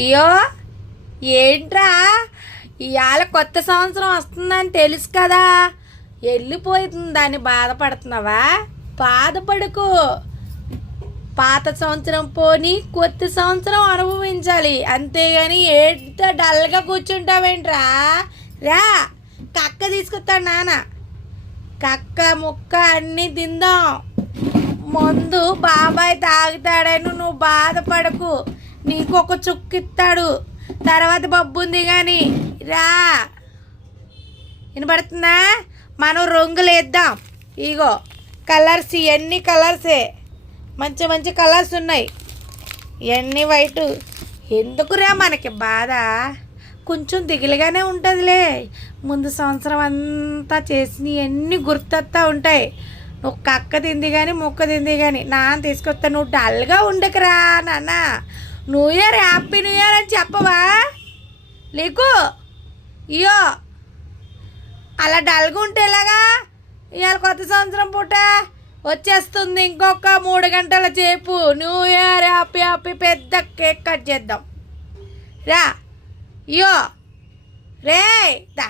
అయ్యో ఏంట్రా ఇవాళ కొత్త సంవత్సరం వస్తుందని తెలుసు కదా, వెళ్ళిపోతుందని బాధపడుతున్నావా? బాధపడుకు. పాత సంవత్సరం పోని కొత్త సంవత్సరం అనుభవించాలి, అంతేగాని ఏంట డల్గా కూర్చుంటావేంట్రా? రా కక్క తీసుకొస్తాడు నాన్న, కక్క ముక్క అన్నీ తిందాం. ముందు బాబాయ్ తాగుతాడని నువ్వు బాధపడకు, నీకు ఒక చుక్కిస్తాడు, తర్వాత బబ్బుంది కానీ రా. వినపడుతుందా? మనం రంగులు వేద్దాం. ఇగో కలర్స్, ఇవన్నీ కలర్సే, మంచి మంచి కలర్స్ ఉన్నాయి, ఇవన్నీ వైటు. ఎందుకురా మనకి బాధ? కొంచెం దిగులుగానే ఉంటుందిలే, ముందు సంవత్సరం అంతా చేసినవన్నీ గుర్తొస్తా ఉంటాయి. నువ్వు కక్క తింది కానీ ముక్క తింది కానీ నాన్న తీసుకొస్తా. నువ్వు డల్గా ఉండకురా నాన్న. New year, happy new year అని చెప్పవా? లేకు ఇయో అలా డల్గా ఉంటే ఎలాగా? ఇవాళ కొత్త సంవత్సరం పూట వచ్చేస్తుంది, ఇంకొక 3 గంటల సేపు న్యూ ఇయర్ హ్యాపీ హ్యాపీ పెద్ద కేక్ కట్ చేద్దాం. రా ఇయో రే దా.